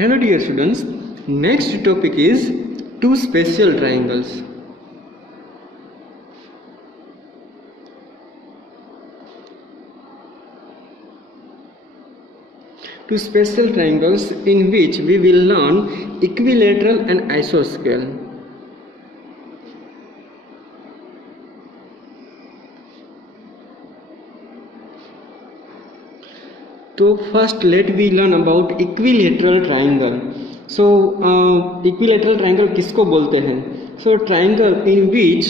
Hello dear students, next topic is two special triangles. Two special triangles in which we will learn equilateral and isosceles. So first let we learn about equilateral triangle. So equilateral triangle किसको बोलते हैं? So triangle in which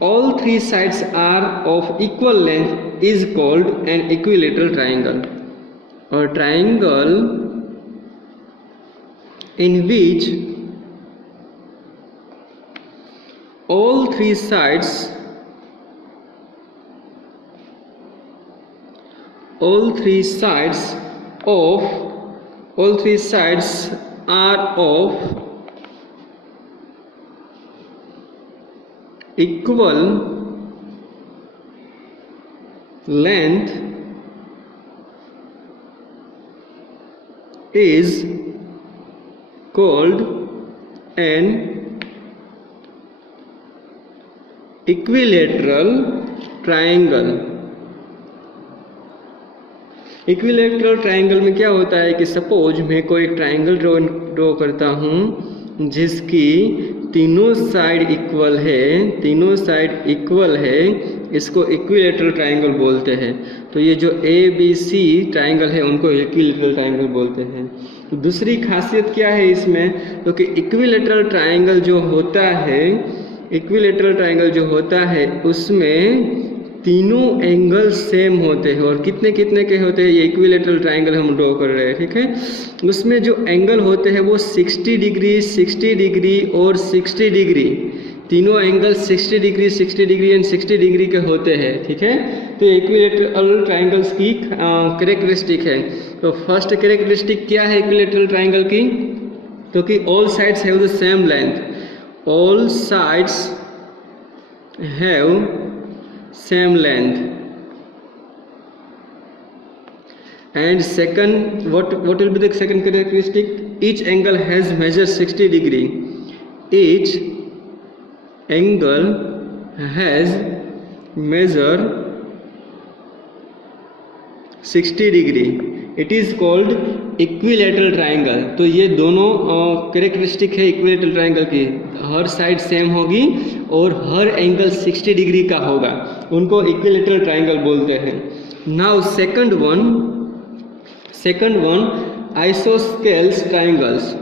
all three sides are of equal length is called an equilateral triangle. Or triangle in which all three sides are of equal length is called an equilateral triangle. Equilateral triangle में क्या होता है कि suppose मैं कोई triangle draw करता हूँ जिसकी तीनों साइड इक्वल है, इसको इक्विलैटरल ट्रायंगल बोलते हैं. तो ये जो ABC ट्रायंगल है उनको इक्विलैटरल ट्रायंगल बोलते हैं. तो दूसरी खासियत क्या है इसमें, क्योंकि इक्विलैटरल ट्रायंगल जो होता है उसमें तीनों एंगल सेम होते हैं. और कितने के होते हैं, ये इक्विलैटरल ट्रायंगल हम ड्रॉ कर रहे हैं, ठीक है. उसमें जो एंगल होते हैं वो 60 डिग्री, 60 डिग्री और 60 डिग्री, तीनों angle 60 degree, 60 degree and 60 degree के होते हैं, ठीक है. तो इक्विलैटरल ट्रायंगल्स की कैरेक्टरिस्टिक है. तो फर्स्ट कैरेक्टरिस्टिक क्या है इक्विलैटरल ट्रायंगल की, तो कि all sides have the same length. All sides have same length. And second, what will be the second characteristic? Each angle has measured 60 degree. Each angle has measured 60 degree. It is called equilateral triangle. तो ये दोनों characteristic है equilateral triangle की, हर side same होगी और हर angle 60 degree का होगा, उनको इक्विलैटरल ट्रायंगल बोलते हैं. Now second one isosceles triangles.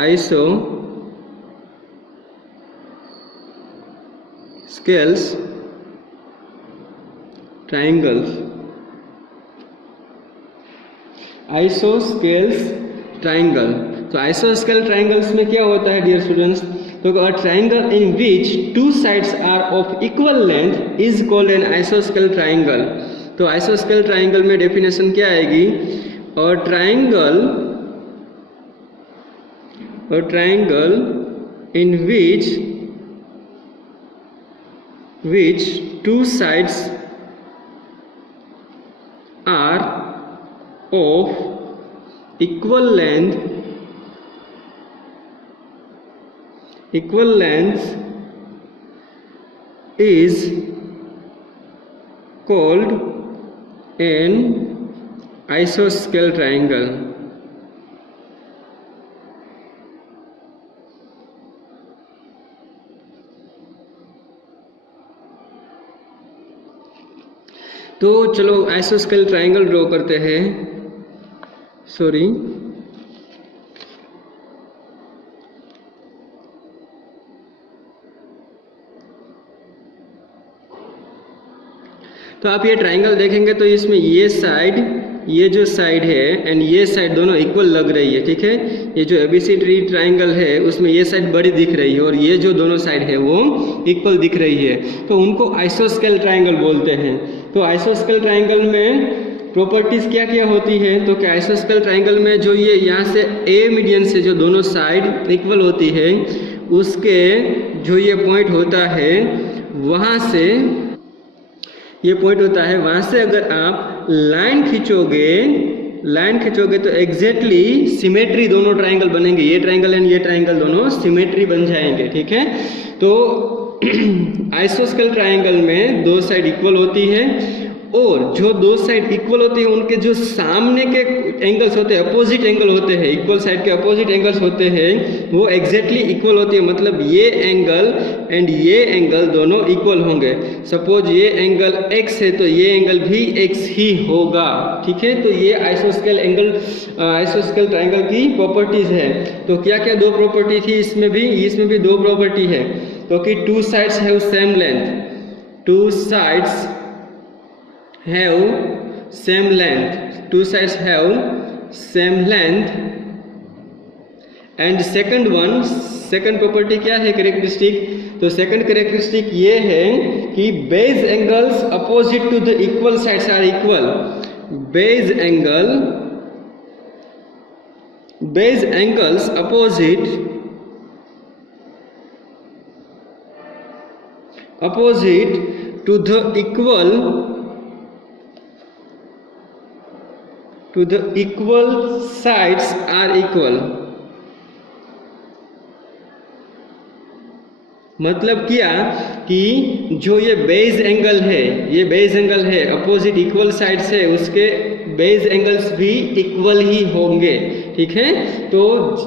Isosceles triangles. तो आइसोस्केल ट्रायंगल्स में क्या होता है डियर स्टूडेंट्स, तो a triangle in which two sides are of equal length is called an आइसोस्केल ट्रायंगल. तो आइसोस्केल ट्रायंगल में डेफिनेशन क्या आएगी, और triangle in which two sides are of equal length is called an isosceles triangle. तो चलो आइसोस्केल ट्रायंगल ड्रॉ करते हैं. तो आप ये ट्रायंगल देखेंगे तो इसमें ये जो साइड है एंड ये साइड दोनों इक्वल लग रही है, ठीक है. ये जो ABCD ट्रायंगल है उसमें ये साइड बड़ी दिख रही है और ये जो दोनों साइड है वो इक्वल दिख रही है, तो उनको आइसोस्केल ट्रायंगल बोलते हैं. तो आइसोस्केल ट्रायंगल में प्रॉपर्टीज क्या क्या होती है, तो क्या आइसोस्केल ट्रायंगल में जो ये यहाँ से ए मीडियन से जो दोनों साइड इक्वल होती है उसके जो ये पॉइंट होता है वहाँ से ये पॉइंट होता है, वहाँ से अगर आप लाइन खींचोगे लाइन खींचोगे तो एग्जैक्टली सिमेट्री दोनों ट्राइंगल बनेंगे, ये ट्राइंगल एंड ये ट्राइंगल दोनों सिमेट्री बन जाएंगे, ठीक है। तो आइसोस्केल ट्राइंगल में दो साइड इक्वल होती है और जो दो साइड इक्वल होती है उनके जो सामने के एंगल्स होते हैं, अपोजिट एंगल होते हैं, इक्वल साइड के अपोजिट एंगल्स होते हैं, वो एग्जैक्टली इक्वल होती है। मतलब ये एंगल एंड ये एंगल दोनों इक्वल होंगे। सपोज ये एंगल x है तो ये एंगल भी x ही होगा, ठीक है। तो ये आइसोस्केल एंगल, आइसोस्केल ट्राइंगल की प्रॉपर्टीज है। तो क्या क्या दो प्रॉपर्टी थी इसमें भी दो प्रॉपर्टी है। तो कि two sides have same length, two sides have same length, two sides have same length, and second property क्या है कैरेक्टरिस्टिक। तो सेकंड कैरेक्टरिस्टिक ये है कि base angles opposite to the equal sides are equal. Base angles opposite to the equal sides are equal। मतलब क्या कि जो ये बेस एंगल है अपोजिट इक्वल साइड से, उसके बेस एंगल्स भी इक्वल ही होंगे, ठीक है। तो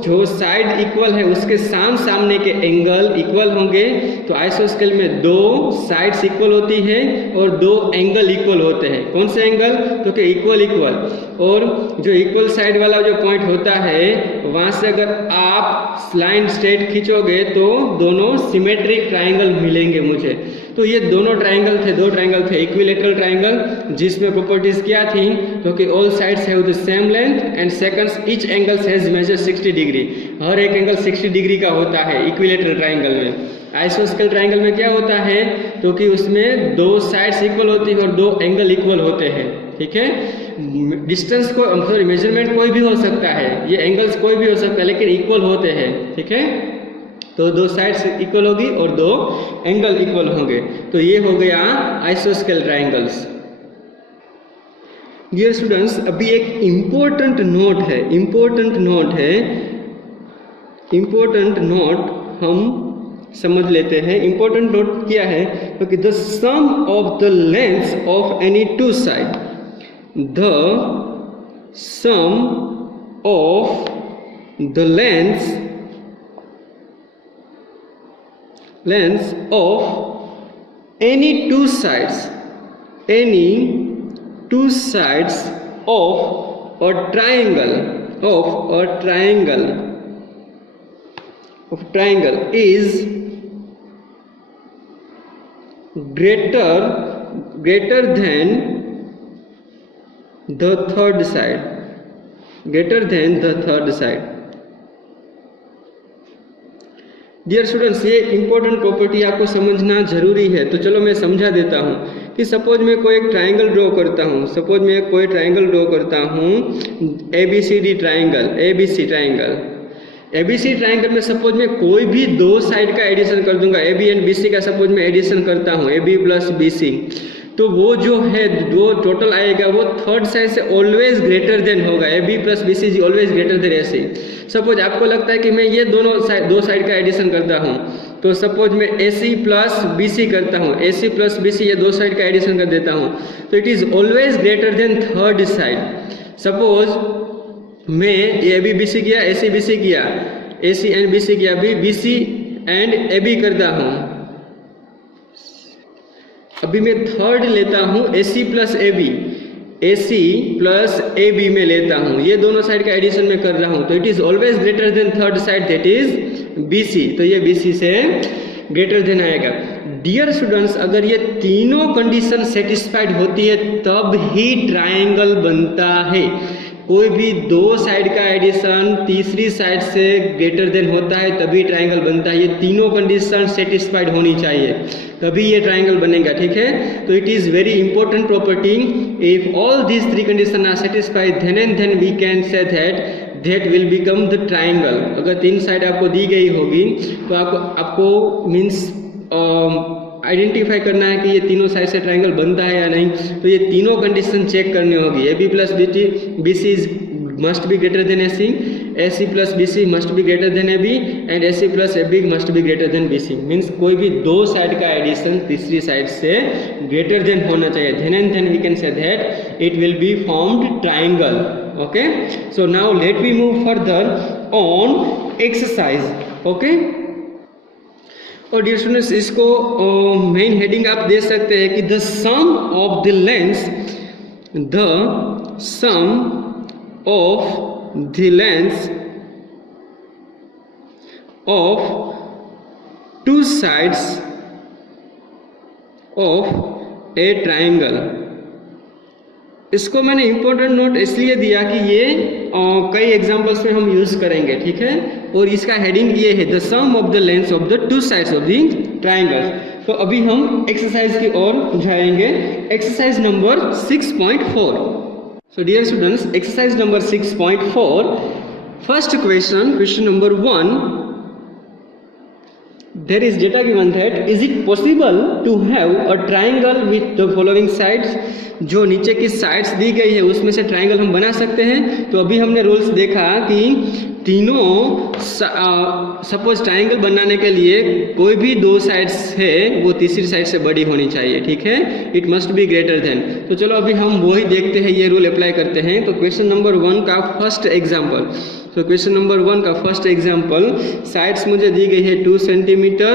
जो साइड इक्वल है उसके सामने के एंगल इक्वल होंगे। तो आइसोस्केल में दो साइड्स इक्वल होती है और दो एंगल इक्वल होते हैं। कौन से एंगल? तो कि इक्वल। और जो इक्वल साइड वाला जो पॉइंट होता है वहां से अगर आप लाइन स्ट्रेट खींचोगे तो दोनों सिमेट्रिक ट्राइंगल मिलेंगे मुझे। तो ये दो ट्राइंगल थे इक्विलेटरल ट्राइंगल, जिसमें प्रॉपर्टीज क्या थी? तो कि all sides have the same length and seconds each angle has measure 60 degree. हर एक एंगल 60 डिग्री का होता है इक्विलेटरल ट्राइंगल में। आइसोस्केल ट्राइंगल में क्या होता है? तो कि उसमें दो साइड्स इक्वल होती है और दो एंगल इक्वल होते हैं, ठीक है। डिस्टेंस को मेजरमेंट कोई भी हो सकता है, ये एंगल्स कोई भी हो सकता है, लेकिन इक्वल होते हैं, ठीक है। तो दो साइड्स इक्वल होगी और दो एंगल इक्वल होंगे। तो ये हो गया आइसोस्केल ट्राइंगल्स। डियर स्टूडेंट्स, अभी एक इम्पोर्टेंट नोट हम समझ लेते हैं। इम्पोर्टेंट नोट क्या है? क्योंकि the sum of the lengths of any two side, the sum of the lengths of any two sides of a triangle is greater than the third side। Dear students, ये important property आपको समझना जरूरी है। तो चलो मैं समझा देता हूँ कि सपोज मैं कोई एक ट्राइंगल ड्रॉ करता हूँ, ABCD ट्राइंगल में सपोज मैं कोई भी दो साइड का एडिशन कर दूंगा। AB एंड BC का सपोज मैं एडिशन करता हूँ, AB प्लस BC, तो वो जो है दो टोटल आएगा वो थर्ड साइड से ऑलवेज ग्रेटर देन होगा। AB plus BC always greater than AC। Suppose आपको लगता है कि मैं ये दो साइड का एडिशन करता हूँ, तो सपोज मैं AC प्लस BC करता हूँ, AC प्लस BC ये दो साइड का एडिशन कर देता हूँ, तो it is always greater than third side. Suppose मैं AB BC किया, AC BC किया, AC एंड BC किया, अभी BC एंड AB करता हूँ। अभी मैं थर्ड लेता हूँ AC प्लस AB में लेता हूँ, ये दोनों साइड का एडिशन में कर रहा हूँ, तो it is always greater than third side, that is BC। तो ये BC से ग्रेटर देन आएगा। डियर स्टूडेंट्स, अगर ये तीनों कंडीशन सेटिस्फाइड होती है तब ही ट्राइंगल बनता है। कोई भी दो साइड का एडिशन तीसरी साइड से ग्रेटर देन होता है तभी ट्राइंगल बनता है। ये तीनों कंडीशन सेटिस्फाइड होनी चाहिए तभी ये ट्राइंगल बनेगा, ठीक है। तो it is very important property. If all these three condition are satisfied then and then we can say that will become the triangle. अगर तीन साइड आपको दी गई होगी तो आपको मीन्स आइडेंटिफाई करना है कि ये तीनों साइड से ट्राइंगल बनता है या नहीं, तो ये तीनों कंडीशन चेक करनी होगी। A B plus B C must be greater than AC, AC plus BC must be greater than AB and AC plus AB must be greater than BC। Means कोई भी दो साइड का addition तीसरी side से greater than होना चाहिए। then and then we can say that it will be formed triangle। okay, so now let me move further on exercise। okay, और dear students इसको मेन हेडिंग आप दे सकते हैं कि the sum of the lengths, the sum of the lengths of two sides of a triangle। इसको मैंने important note इसलिए दिया कि ये कई एग्जांपल्स में हम यूज करेंगे, ठीक है। और इसका हेडिंग ये है the sum of the lengths of the two sides of the triangle. तो अभी हम एक्सरसाइज की ओर जाएंगे। Exercise number 6.4। So dear students, exercise number 6.4, first question number 1, there is data given that is it possible to have a triangle with the following sides। जो नीचे की sides दी गई है उसमें से ट्राइंगल हम बना सकते हैं। तो अभी हमने रूल्स देखा कि तीनों सपोज ट्राइंगल बनाने के लिए कोई भी दो साइड्स है वो तीसरी साइड से बड़ी होनी चाहिए, ठीक है। It must be greater then. तो चलो अभी हम वही देखते हैं, ये रूल अप्लाई करते हैं। तो क्वेश्चन नंबर 1 का फर्स्ट एग्जाम्पल, तो क्वेश्चन नंबर 1 का फर्स्ट एग्जाम्पल, साइड्स मुझे दी गई है 2 सेंटीमीटर,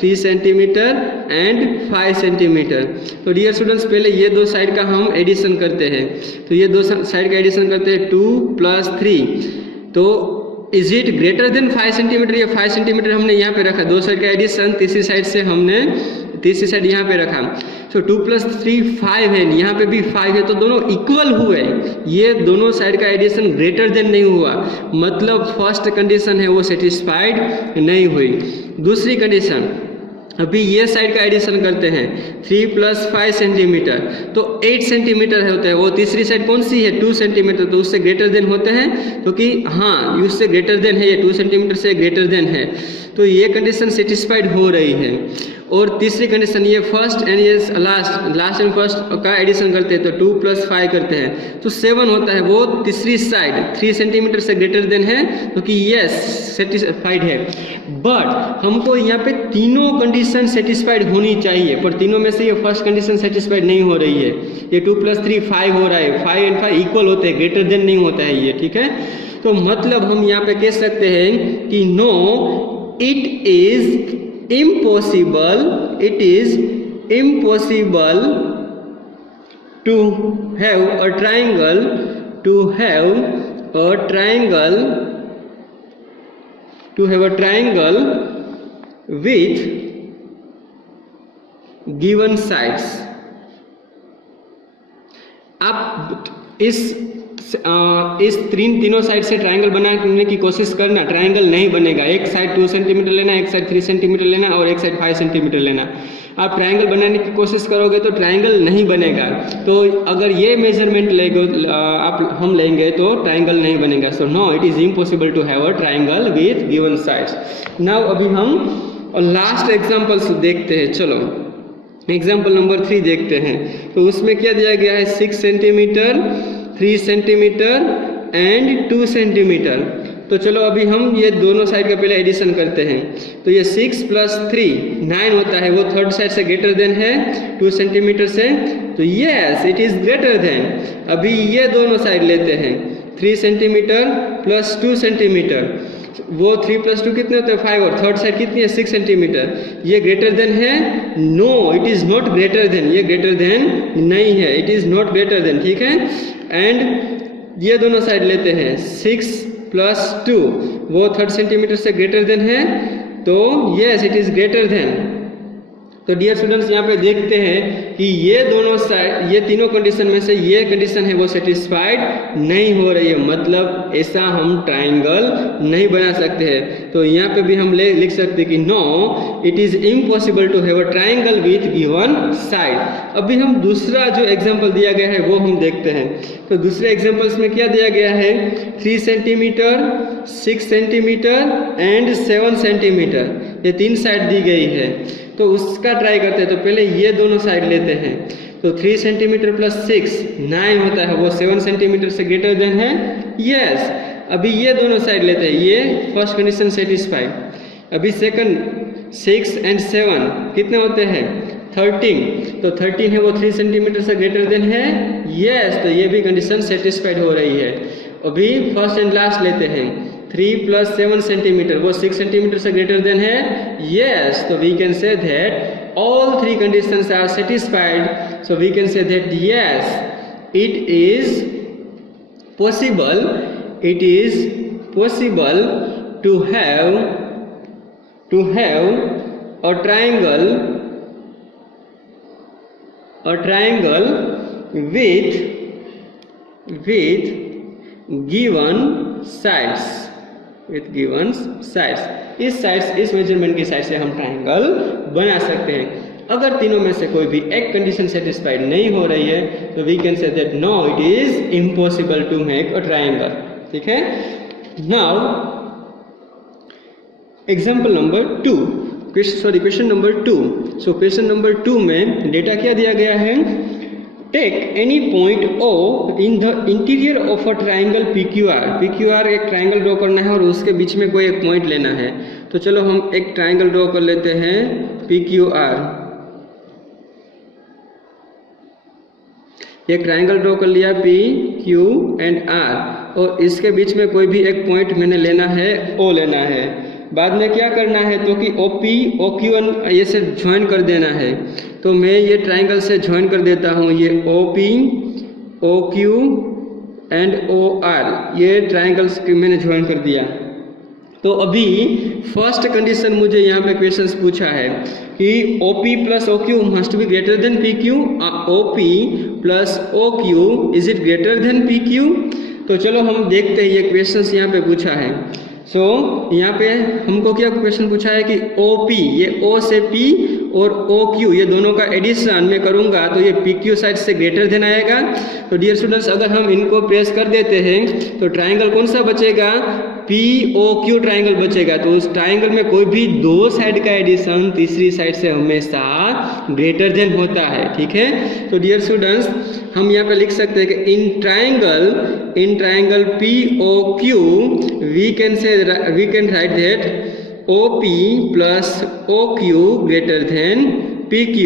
3 सेंटीमीटर एंड 5 सेंटीमीटर। तो डियर स्टूडेंट्स पहले ये दो साइड का हम एडिशन करते हैं। तो ये दो साइड का एडिशन करते हैं 2 + 3। तो is it greater than 5 centimetre? या 5 सेंटीमीटर हमने यहाँ पे रखा, दो साइड का एडिशन, तीसरी साइड से हमने तीसरी साइड यहाँ पे रखा। तो 2 + 3 5 है, यहाँ पे भी 5 है, तो दोनों इक्वल हुए। ये दोनों साइड का एडिशन ग्रेटर देन नहीं हुआ, मतलब फर्स्ट कंडीशन है वो सेटिस्फाइड नहीं हुई। दूसरी कंडीशन, अभी ये साइड का एडिशन करते हैं 3 + 5 सेंटीमीटर, तो 8 सेंटीमीटर होता है। वो तीसरी साइड कौन सी है? 2 सेंटीमीटर, तो उससे ग्रेटर देन होते हैं, क्योंकि हाँ उससे ग्रेटर देन है, ये 2 सेंटीमीटर से ग्रेटर देन है, तो ये कंडीशन सेटिस्फाइड हो रही है। और तीसरी कंडीशन, ये फर्स्ट एंड ये लास्ट एंड फर्स्ट का एडिशन करते हैं, तो 2 + 5 करते हैं तो 7 होता है। वो तीसरी साइड 3 सेंटीमीटर से ग्रेटर देन है, क्योंकि ये सेटिस्फाइड है। बट हमको यहाँ पे तीनों कंडीशन सेटिस्फाइड होनी चाहिए, पर तीनों में से ये फर्स्ट कंडीशन सेटिस्फाइड नहीं हो रही है। ये 2 + 3 5 हो रहा है, 5 एंड 5 इक्वल होते हैं, ग्रेटर देन नहीं होता है ये, ठीक है। तो मतलब हम यहाँ पे कह सकते हैं कि no, it is impossible to have a triangle with given sides। आप इस तीनों साइड से ट्राइंगल बनाने की कोशिश करना, ट्राइंगल नहीं बनेगा। एक साइड 2 सेंटीमीटर लेना, एक साइड 3 सेंटीमीटर लेना और एक साइड 5 सेंटीमीटर लेना। आप ट्राइंगल बनाने की कोशिश करोगे तो ट्राइंगल नहीं बनेगा। तो अगर ये मेजरमेंट हम लेंगे तो ट्राइंगल नहीं बनेगा। So no, it is impossible to have a triangle with given sides. Now अभी हम लास्ट एग्जाम्पल्स देखते हैं। चलो एग्जाम्पल नंबर 3 देखते हैं। तो उसमें क्या दिया गया है? 6 सेंटीमीटर, 3 सेंटीमीटर एंड 2 सेंटीमीटर। तो चलो अभी हम ये दोनों साइड का पहले एडिशन करते हैं। तो ये 6 + 3 9 होता है, वो थर्ड साइड से ग्रेटर देन है 2 सेंटीमीटर से, तो yes it is greater than. अभी ये दोनों साइड लेते हैं, 3 सेंटीमीटर + 2 सेंटीमीटर, वो 3 + 2 कितने होते हैं? 5, और थर्ड साइड कितनी है? 6 सेंटीमीटर। ये ग्रेटर देन है? No, it is not greater than. ये ग्रेटर देन नहीं है, it is not greater than, ठीक है। एंड ये दोनों साइड लेते हैं 6 + 2, वो 3 सेंटीमीटर से ग्रेटर देन है, तो yes it is greater than. तो डियर स्टूडेंट्स यहाँ पे देखते हैं कि ये दोनों साइड, ये तीनों कंडीशन में से ये कंडीशन है वो सेटिस्फाइड नहीं हो रही है, मतलब ऐसा हम ट्राइंगल नहीं बना सकते हैं। तो यहाँ पे भी हम लिख सकते हैं कि no, it is impossible to have a triangle with given side. अभी हम दूसरा जो एग्जाम्पल दिया गया है वो हम देखते हैं। तो दूसरे एग्जाम्पल्स में क्या दिया गया है? 3 सेंटीमीटर, 6 सेंटीमीटर एंड 7 सेंटीमीटर, ये 3 साइड दी गई है। तो उसका ट्राई करते हैं। तो पहले ये दोनों साइड लेते हैं। तो 3 सेंटीमीटर प्लस 6 9 होता है, वो 7 सेंटीमीटर से ग्रेटर देन है। यस, अभी ये दोनों साइड लेते हैं, ये फर्स्ट कंडीशन सेटिस्फाइड। अभी सेकंड 6 एंड 7 कितने होते हैं 13, तो 13 है वो 3 सेंटीमीटर से ग्रेटर देन है। यस, तो ये भी कंडीशन सेटिस्फाइड हो रही है। अभी फर्स्ट एंड लास्ट लेते हैं, 3 प्लस 7 सेंटीमीटर वो 6 सेंटीमीटर से ग्रेटर देन है। यस, तो we can say that all 3 conditions are satisfied. So we can say that yes, it is possible to have a triangle with given sides, इस sides, इस measurement की side से हम triangle बना सकते हैं। अगर तीनों में से कोई भी एक कंडीशन सेटिस्फाइड नहीं हो रही है तो we can say that no, it is impossible to make a triangle. ठीक है, now example number 2, question number 2। सो क्वेश्चन नंबर 2 में डेटा क्या दिया गया है, take any point O in the interior of a triangle PQR। एक triangle draw करना है और उसके बीच में कोई एक पॉइंट लेना है। तो चलो हम एक ट्राइंगल ड्रॉ कर लेते हैं PQR। एक ट्राइंगल ड्रॉ कर लिया P, Q एंड R, और इसके बीच में कोई भी एक पॉइंट मैंने लेना है, O लेना है। बाद में क्या करना है तो कि OP, OQ ये से ज्वाइन कर देना है। तो मैं ये ट्राइंगल से ज्वाइन कर देता हूँ, ये OP, OQ एंड OR, ये ट्राइंगल्स मैंने ज्वाइन कर दिया। तो अभी फर्स्ट कंडीशन मुझे यहाँ पे क्वेश्चंस पूछा है कि OP plus OQ must be greater then PQ, OP plus OQ is it greater than PQ। तो चलो हम देखते हैं ये क्वेश्चंस यहाँ पे पूछा है। सो यहाँ पे हमको क्या क्वेश्चन पूछा है कि OP, ये O से P और OQ ये दोनों का एडिशन में करूँगा तो ये PQ साइड से ग्रेटर देन आएगा। तो डियर स्टूडेंट्स, अगर हम इनको प्रेस कर देते हैं तो ट्राइंगल कौन सा बचेगा, POQ ट्राइंगल बचेगा। तो उस ट्राइंगल में कोई भी दो साइड का एडिशन तीसरी साइड से हमेशा ग्रेटर देन होता है। ठीक है, तो डियर स्टूडेंट्स हम यहाँ पे लिख सकते हैं कि in triangle POQ we can write that OP plus OQ greater than PQ.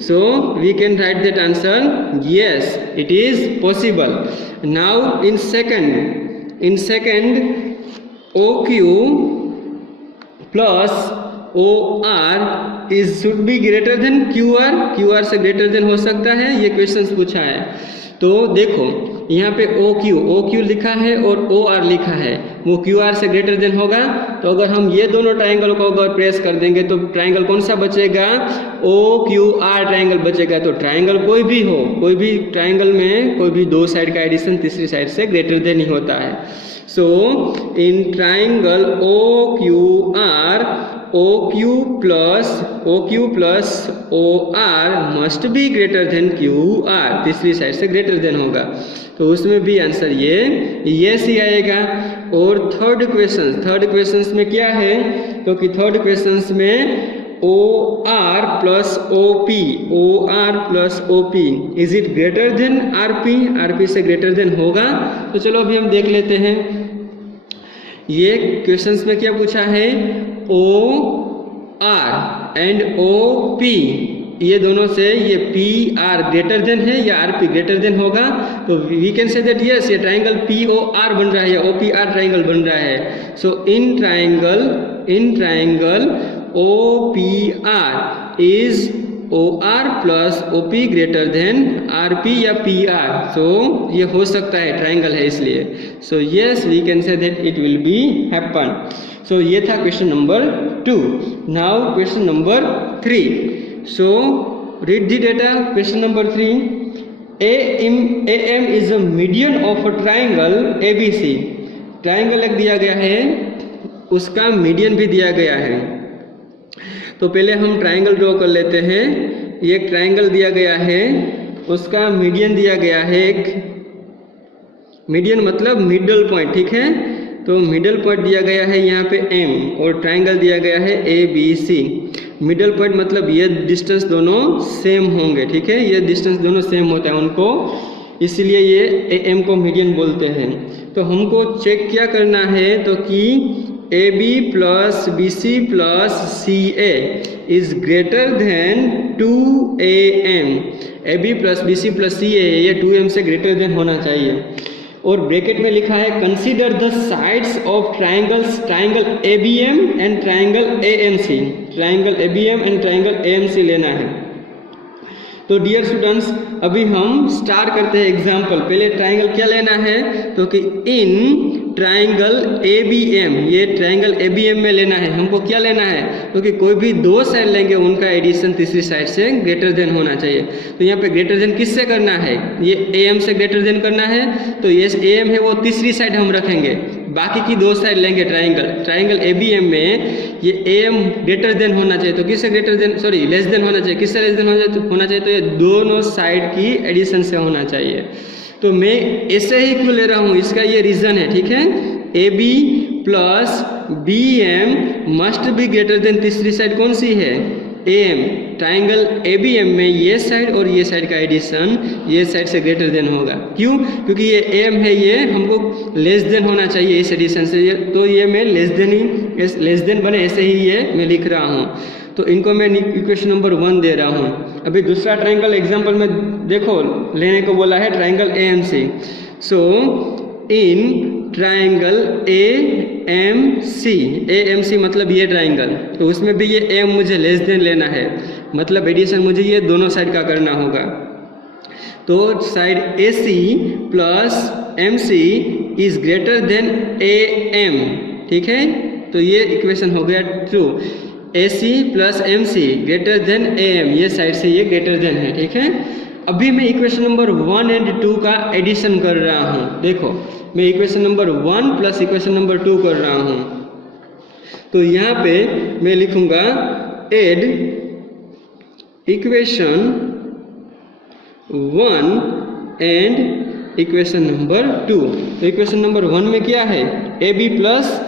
So we can write that answer. Yes, it is possible. Now in second OQ plus OR should be greater than QR से greater than हो सकता है, ये question पूछा है। तो देखो यहाँ पे OQ लिखा है और OR लिखा है, वो QR से ग्रेटर देन होगा। तो अगर हम ये दोनों ट्राइंगल को अगर प्रेस कर देंगे तो ट्राइंगल कौन सा बचेगा, OQR ट्राइंगल बचेगा। तो ट्राइंगल कोई भी हो, कोई भी ट्राइंगल में कोई भी दो साइड का एडिशन तीसरी साइड से ग्रेटर देन ही होता है। So in triangle OQ plus OR must be greater than QR, तीसरी साइड से ग्रेटर देन होगा। तो उसमें भी आंसर ये ही आएगा। और थर्ड क्वेश्चन में क्या है तो कि थर्ड क्वेश्चन में OR plus OP is it greater than RP से ग्रेटर देन होगा। तो चलो अभी हम देख लेते हैं ये क्वेश्चंस में क्या पूछा है, OR एंड OP ये दोनों से ये PR ग्रेटर देन है या RP ग्रेटर देन होगा। तो we can say that yes, ये ट्राइंगल POR बन रहा है या OPR ट्राइंगल बन रहा है। So in triangle OPR is OR plus OP greater than RP या PR। सो ये हो सकता है, ट्राइंगल है इसलिए। So yes, we can say that it will be happen. So ये था question number 2। Now question number 3। So read the data. Question number 3. AM is a median of a triangle ABC. Triangle एक दिया गया है, उसका median भी दिया गया है। तो पहले हम ट्राइंगल ड्रॉ कर लेते हैं। ये एक ट्राइंगल दिया गया है, उसका मीडियन दिया गया है, एक मीडियन मतलब मिडल पॉइंट। ठीक है, तो मिडल पॉइंट दिया गया है यहाँ पे M और ट्राइंगल दिया गया है ABC। मिडल पॉइंट मतलब ये डिस्टेंस दोनों सेम होंगे, ठीक है, ये डिस्टेंस दोनों सेम होता है उनको, इसलिए ये AM को मीडियन बोलते हैं। तो हमको चेक क्या करना है तो कि AB plus BC plus CA is greater than 2AM। AB plus BC plus CA ये 2M से ग्रेटर देन होना चाहिए। और ब्रैकेट में लिखा है consider the sides of triangles, triangle ABM and triangle AMC। Triangle ABM and triangle AMC लेना है। तो डियर स्टूडेंट्स अभी हम स्टार्ट करते हैं एग्जाम्पल। पहले ट्राइंगल क्या लेना है तो कि इन ट्राइंगल ABM, ये ट्राइंगल ABM में लेना है। हमको क्या लेना है तो कि कोई भी दो साइड लेंगे उनका एडिशन तीसरी साइड से ग्रेटर देन होना चाहिए। तो यहाँ पे ग्रेटर देन किससे करना है, ये AM से ग्रेटर देन करना है। तो ये AM है वो तीसरी साइड हम रखेंगे, बाकी की दो साइड लेंगे ट्राइंगल ABM में ये AM ग्रेटर देन होना चाहिए। तो किससे greater than, sorry less than होना चाहिए, किससे लेस देन होना चाहिए तो ये दोनों साइड की एडिशन से होना चाहिए। तो मैं ऐसे ही क्यों ले रहा हूँ, इसका ये रीज़न है, ठीक है। AB plus BM must be greater then तीसरी साइड कौन सी है, AM। ट्राइंगल ABM में ये साइड और ये साइड का एडिशन ये साइड से ग्रेटर देन होगा। क्यों, क्योंकि ये AM है, ये हमको लेस देन होना चाहिए इस एडिशन से, तो ये मैं लेस देन बने ऐसे ही ये मैं लिख रहा हूँ। तो इनको मैं इक्वेशन नंबर 1 दे रहा हूँ। अभी दूसरा ट्राइंगल एग्जांपल में देखो लेने को बोला है triangle AMC। So in triangle AMC मतलब ये ट्राइंगल, तो उसमें भी ये AM मुझे लेस देन लेना है, मतलब एडिशन मुझे ये दोनों साइड का करना होगा। तो side AC plus MC is greater than AM, ठीक है। तो ये इक्वेशन हो गया true. AC plus MC greater than AM, ये साइड से ये ग्रेटर देन है, ठीक है। अभी मैं इक्वेशन नंबर 1 एंड 2 का एडिशन कर रहा हूँ। देखो मैं equation number 1 plus equation number 2 कर रहा हूँ। तो यहाँ पे मैं लिखूँगा add equation 1 and equation number 2। तो इक्वेशन नंबर 1 में क्या है, AB प्लस,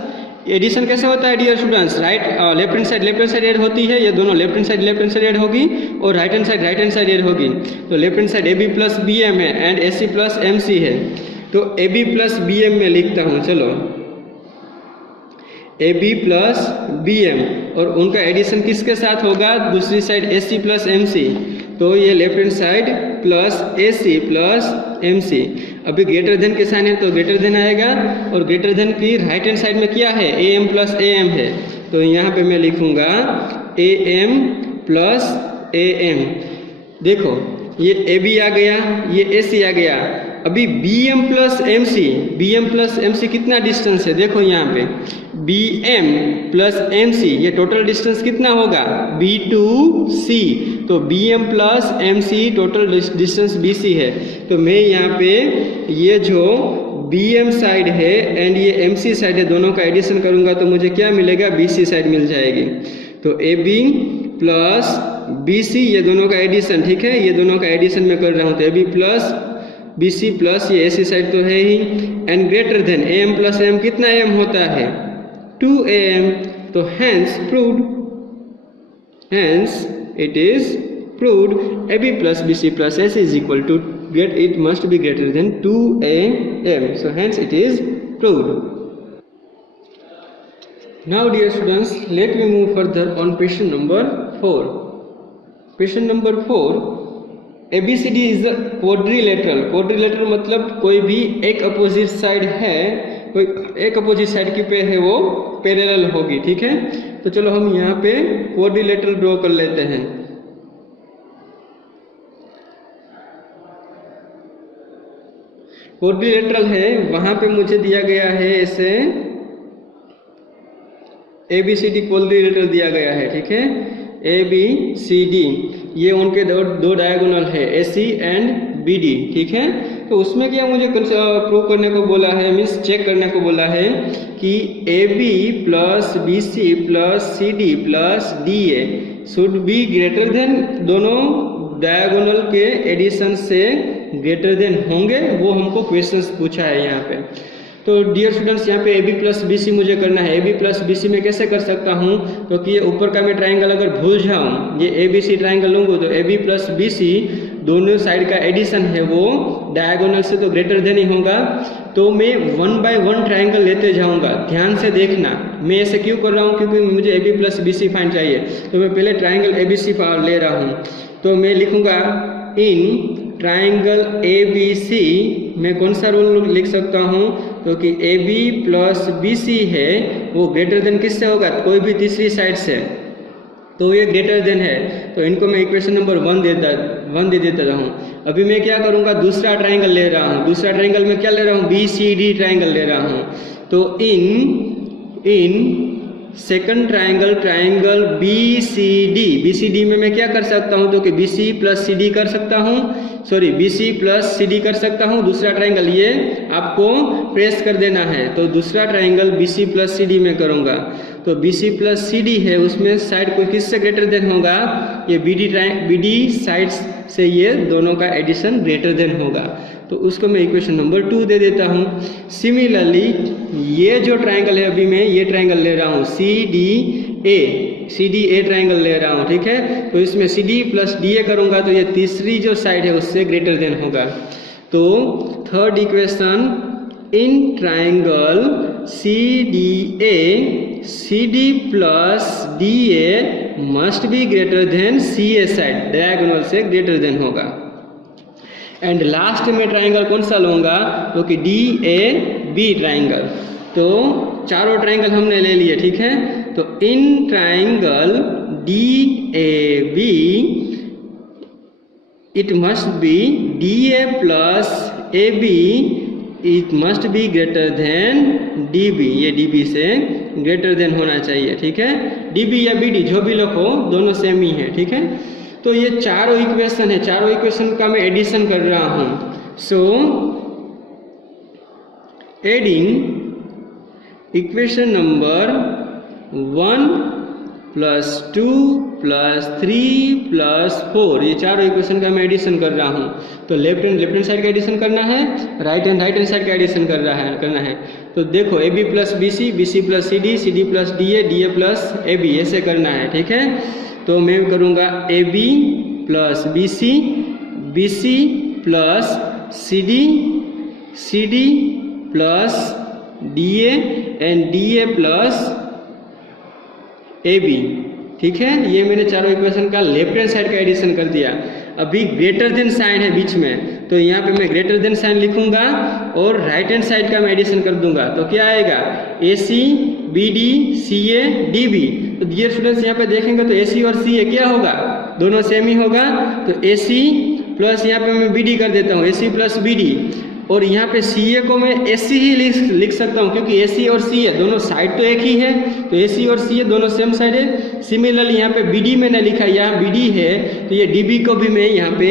एडिशन कैसे होता है dear students, left hand side add होती है, ये दोनों लेफ्ट हैंड साइड ऐड होगी और राइट हैंड साइड ऐड होगी। तो left hand side AB plus BM है एंड AC प्लस MC है। तो AB प्लस BM में लिखता हूँ, चलो AB प्लस BM और उनका एडिशन किसके साथ होगा, दूसरी साइड AC प्लस MC। तो ये left hand side plus AC plus MC। अभी ग्रेटर देन के साइन है तो ग्रेटर देन आएगा, और ग्रेटर देन की राइट हैंड साइड में क्या है, AM प्लस AM है। तो यहाँ पे मैं लिखूँगा AM प्लस AM। देखो ये AB आ गया, ये AC आ गया। अभी BM प्लस MC कितना डिस्टेंस है, देखो यहाँ पे BM प्लस MC ये टोटल डिस्टेंस कितना होगा, B2C। तो BM plus MC total distance BC है। तो मैं यहाँ पे ये जो BM साइड है एंड ये MC साइड है, दोनों का एडिशन करूँगा तो मुझे क्या मिलेगा, BC साइड मिल जाएगी। तो AB प्लस BC ये दोनों का एडिशन, ठीक है, ये दोनों का एडिशन मैं कर रहा हूँ। तो AB प्लस BC प्लस ये AC साइड तो है ही, and greater than AM plus AM कितना AM होता है, 2AM। तो hence proved, hence it is proved AB plus BC plus AC is equal to, it must be greater than 2AM. So hence it is proved. Now dear students, let me move further on question number 4. Question number 4, ABCD is a quadrilateral। quadrilateral मतलब कोई भी एक opposite side है, कोई एक opposite side की पे है वो पैरेलल होगी, ठीक है। तो चलो हम यहाँ पे क्वाड्रिलेटरल ड्रॉ कर लेते हैं। क्वाड्रिलेटरल है, वहां पे मुझे दिया गया है ऐसे ABCD क्वाड्रिलेटरल दिया गया है, ठीक है। ABCD ये उनके दो डायगोनल है AC एंड BD, ठीक है। तो उसमें क्या मुझे प्रूव करने को बोला है, मीन्स चेक करने को बोला है कि AB plus BC plus CD plus DA should be greater than, दोनों डायगोनल के एडिशन से ग्रेटर देन होंगे, वो हमको क्वेश्चंस पूछा है यहाँ पे। तो डियर स्टूडेंट्स यहाँ पे A B plus B C मुझे करना है। A B plus B C में कैसे कर सकता हूँ, तो कि ये ऊपर का मैं ट्राइंगल अगर भूल जाऊँ, ये ए बी सी ट्राइंगल लूँगा तो A B plus B C दोनों साइड का एडिशन है वो डायगोनल से तो ग्रेटर देन ही होगा। तो मैं 1 बाय 1 ट्राइंगल लेते जाऊँगा। ध्यान से देखना, मैं ऐसे क्यों कर रहा हूँ, क्योंकि मुझे A B plus B C find चाहिए। तो मैं पहले ट्राइंगल ए बी सी ले रहा हूँ। तो मैं लिखूँगा in triangle A B C मैं कौन सा रूल लिख सकता हूँ, तो कि A B plus B C है वो ग्रेटर देन किससे होगा, कोई भी तीसरी साइड से, तो ये ग्रेटर देन है। तो इनको मैं इक्वेशन नंबर 1 दे देता हूँ। अभी मैं क्या करूँगा, दूसरा ट्राइंगल ले रहा हूँ। दूसरा ट्राइंगल में क्या ले रहा हूँ, बी सी डी ट्राइंगल ले रहा हूँ। तो in second triangle B C D में मैं क्या कर सकता हूँ, तो कि B C plus C D कर सकता हूँ, sorry B C plus C D कर सकता हूँ। दूसरा ट्राइंगल ये आपको प्रेस कर देना है। तो दूसरा triangle B C plus C D में करूँगा। तो B C plus C D है, उसमें साइड कोई किससे ग्रेटर देन होगा, ये बी डी साइड से ये दोनों का एडिशन ग्रेटर देन होगा। तो उसको मैं इक्वेशन नंबर 2 दे देता हूँ। सिमिलरली ये जो ट्राइंगल है, अभी मैं ये ट्राइंगल ले रहा हूँ सी डी ए ट्राइंगल ले रहा हूँ, ठीक है। तो इसमें C D plus D A करूँगा तो ये तीसरी जो साइड है उससे ग्रेटर देन होगा। तो third equation, in triangle C D plus D A must be greater than C A side, diagonal से ग्रेटर देन होगा। एंड लास्ट में ट्राइंगल कौन सा लूँगा, तो कि डी ए बी ट्राइंगल। तो चारों ट्राइंगल हमने ले लिए, ठीक है। तो in triangle D A B it must be D A plus A B it must be greater than D B, ये डी बी से ग्रेटर देन होना चाहिए, ठीक है। डी बी या बी डी जो भी लिखो दोनों सेम ही है, ठीक है। तो ये चारों इक्वेशन है, चारों इक्वेशन का मैं एडिशन कर रहा हूँ। So adding equation number 1 plus 2 plus 3 plus 4, ये चारों इक्वेशन का मैं एडिशन कर रहा हूँ। तो लेफ्ट हैंड साइड का एडिशन करना है, राइट हैंड साइड का एडिशन करना है। तो देखो A B plus B C plus C D plus D A plus A B, ऐसे करना है, ठीक है। तो मैं करूँगा A B plus B C plus C D plus D A and D A plus A B, ठीक है। ये मैंने चारों इक्वेशन का लेफ्ट हैंड साइड का एडिशन कर दिया। अभी ग्रेटर देन साइन है बीच में, तो यहाँ पे मैं ग्रेटर देन साइन लिखूंगा और राइट हैंड साइड का मैं एडिशन कर दूंगा। तो क्या आएगा, A C B D C A D B. तो डियर स्टूडेंट्स यहाँ पे देखेंगे तो ए सी और सी ए क्या होगा, दोनों सेम ही होगा। तो ए सी प्लस यहाँ पे मैं बी डी कर देता हूँ, ए सी प्लस बी डी। और यहाँ पे सी ए को मैं ए सी ही लिख सकता हूँ, क्योंकि ए सी और सी ए दोनों साइड तो एक ही है। तो ए सी और सी ए दोनों सेम साइड है। सिमिलरली यहाँ पे बी डी मैंने लिखा, यहाँ बी डी है, तो ये डी बी को भी मैं यहाँ पे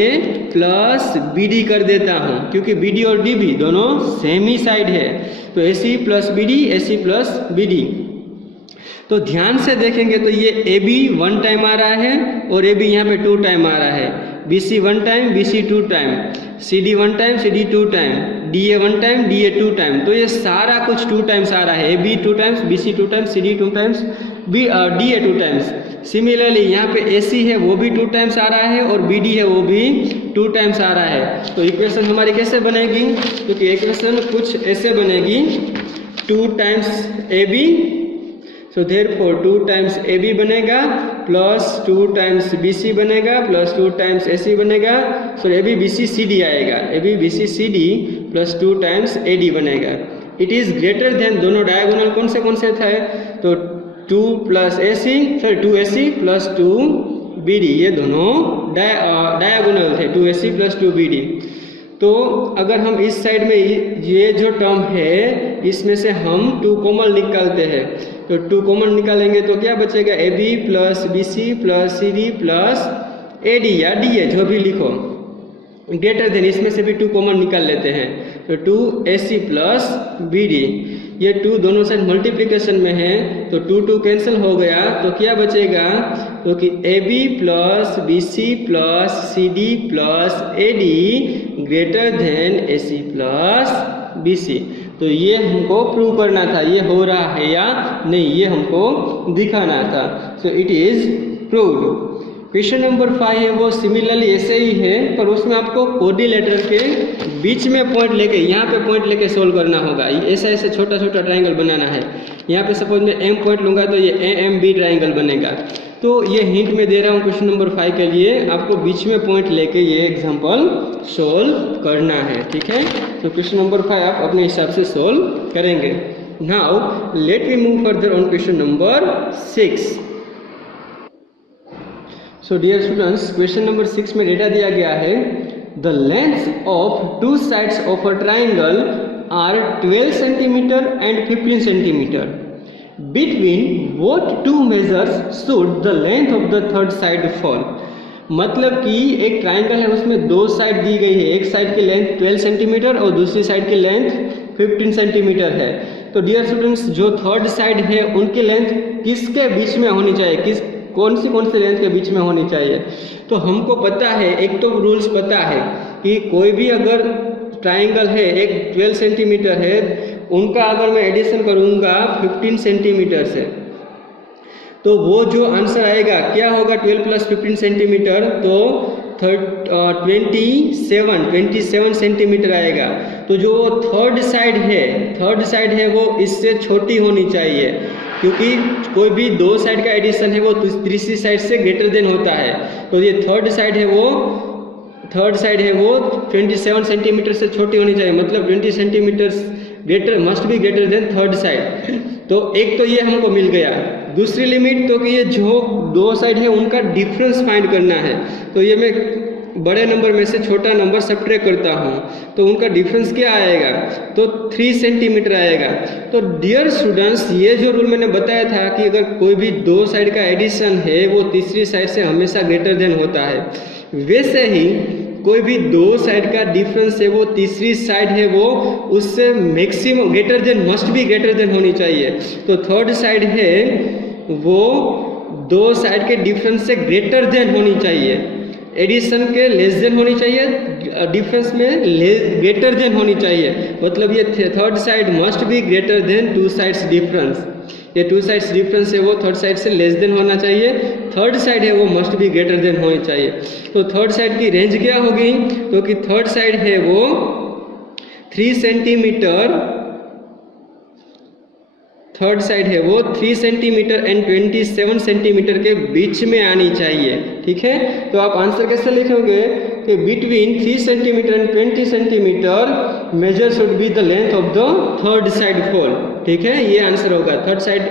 प्लस बी डी कर देता हूँ, क्योंकि बी डी और डी बी दोनों सेम ही साइड है। तो ए सी प्लस बी डी, ए सी प्लस बी डी। तो ध्यान से देखेंगे तो ये ए बी 1 टाइम आ रहा है और ए बी यहाँ पे 2 टाइम आ रहा है। B C 1 time, B C 2 time, C D 1 time, C D 2 time, D A 1 time, D A 2 time. तो ये सारा कुछ 2 टाइम्स आ रहा है। A B 2 times, B C 2 times, C D 2 times, D A 2 times. Similarly यहाँ पे ए सी है वो भी 2 टाइम्स आ रहा है और बी डी है वो भी 2 टाइम्स आ रहा है। तो इक्वेशन हमारी कैसे बनेगी, क्योंकि इक्वेशन कुछ ऐसे बनेगी, 2 times A B, so therefore 2 times A B बनेगा प्लस 2 टाइम्स बी सी बनेगा प्लस 2 टाइम्स ए सी बनेगा। So A B B C C D आएगा, A B B C D plus 2 times A D बनेगा। It is greater than, दोनों diagonal कौन से थे, तो 2 plus A C, sorry 2 A C plus 2 B D, ये दोनों डायगोनल थे, 2 A C plus 2 B D. तो अगर हम इस साइड में ये जो टर्म है इसमें से हम 2 कॉमन निकालते हैं, तो 2 कॉमन निकालेंगे तो क्या बचेगा, A B plus B C plus C D plus A D या डी ए, जो भी लिखो, ग्रेटर देन, इसमें से भी 2 कॉमन निकाल लेते हैं। तो 2 A C plus B D, ये 2 दोनों साइड मल्टीप्लिकेशन में है तो 2 कैंसिल हो गया। तो क्या बचेगा, तो कि A B plus B C plus C D plus A D greater than A C plus B C. तो ये हमको प्रूव करना था, ये हो रहा है या नहीं, ये हमको दिखाना था। So it is proved. Question number 5 है वो सिमिलरली ऐसे ही है, पर उसमें आपको कोऑर्डिनेटर के बीच में पॉइंट लेके, यहाँ पे पॉइंट लेके सोल्व करना होगा। ऐसा ऐसे छोटा छोटा ट्राइंगल बनाना है। यहाँ पे सपोज मैं एम पॉइंट लूँगा तो ये AMB ट्राइंगल बनेगा। तो ये हिंट में दे रहा हूँ क्वेश्चन नंबर 5 के लिए, आपको बीच में पॉइंट लेके ये एग्जाम्पल सोल्व करना है, ठीक है। तो क्वेश्चन नंबर 5 आप अपने हिसाब से सोल्व करेंगे। Now let me move further on question number 6। So dear students, question number 6 में डेटा दिया गया है, the length of two sides of a triangle are 12 centimetre and 15 centimetre. Between what two measures should the length of the third side fall. मतलब कि एक triangle है, उसमें दो साइड दी गई है, एक साइड की लेंथ 12 सेंटीमीटर और दूसरी साइड की लेंथ 15 सेंटीमीटर है। तो डियर स्टूडेंट्स, जो थर्ड साइड है उनकी लेंथ किसके बीच में होनी चाहिए, कौन सी लेंथ के बीच में होनी चाहिए। तो हमको पता है, एक तो रूल्स पता है कि कोई भी अगर ट्राइंगल है, एक 12 सेंटीमीटर है, उनका अगर मैं एडिशन करूँगा 15 सेंटीमीटर से, तो वो जो आंसर आएगा क्या होगा, 12 प्लस 15 सेंटीमीटर तो 27 सेंटीमीटर आएगा। तो जो थर्ड साइड है वो इससे छोटी होनी चाहिए, क्योंकि कोई भी दो साइड का एडिशन है वो तीसरी साइड से ग्रेटर देन होता है। तो ये थर्ड साइड है वो 27 सेंटीमीटर से छोटी होनी चाहिए, मतलब 20 centimetre greater must be greater then third side. तो एक तो ये हमको मिल गया। दूसरी लिमिट तो कि ये जो दो साइड है उनका डिफरेंस फाइंड करना है। तो ये मैं बड़े नंबर में से छोटा नंबर सब्ट्रैक्ट करता हूँ, तो उनका डिफरेंस क्या आएगा, तो 3 सेंटीमीटर आएगा। तो डियर स्टूडेंट्स, ये जो रूल मैंने बताया था कि अगर कोई भी दो साइड का एडिशन है वो तीसरी साइड से हमेशा ग्रेटर देन होता है, वैसे ही कोई भी दो साइड का डिफरेंस है वो तीसरी साइड है वो उससे maximum greater than must be greater then होनी चाहिए। तो थर्ड साइड है वो दो साइड के डिफरेंस से ग्रेटर देन होनी चाहिए, एडिशन के लेस देन होनी चाहिए, डिफरेंस में ग्रेटर देन होनी चाहिए। मतलब ये third side must be greater then two sides difference. ये टू साइड्स डिफरेंस है वो थर्ड साइड से लेस देन होना चाहिए, थर्ड साइड है वो मस्ट बी ग्रेटर देन होनी चाहिए। तो थर्ड साइड की रेंज क्या होगी, तो कि थर्ड साइड है वो 3 सेंटीमीटर, थर्ड साइड है वो 3 सेंटीमीटर एंड 27 सेंटीमीटर के बीच में आनी चाहिए, ठीक है। तो आप आंसर कैसे लिखोगे कि between 3 centimetre and 20 centimetre measure should be the length of the third side fall, ठीक है। ये आंसर होगा, third side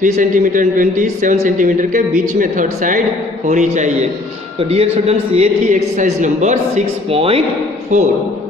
3 centimetre and 27 centimetre के बीच में थर्ड साइड होनी चाहिए। तो डियर स्टूडेंट्स, ये थी एक्सरसाइज नंबर 6.4।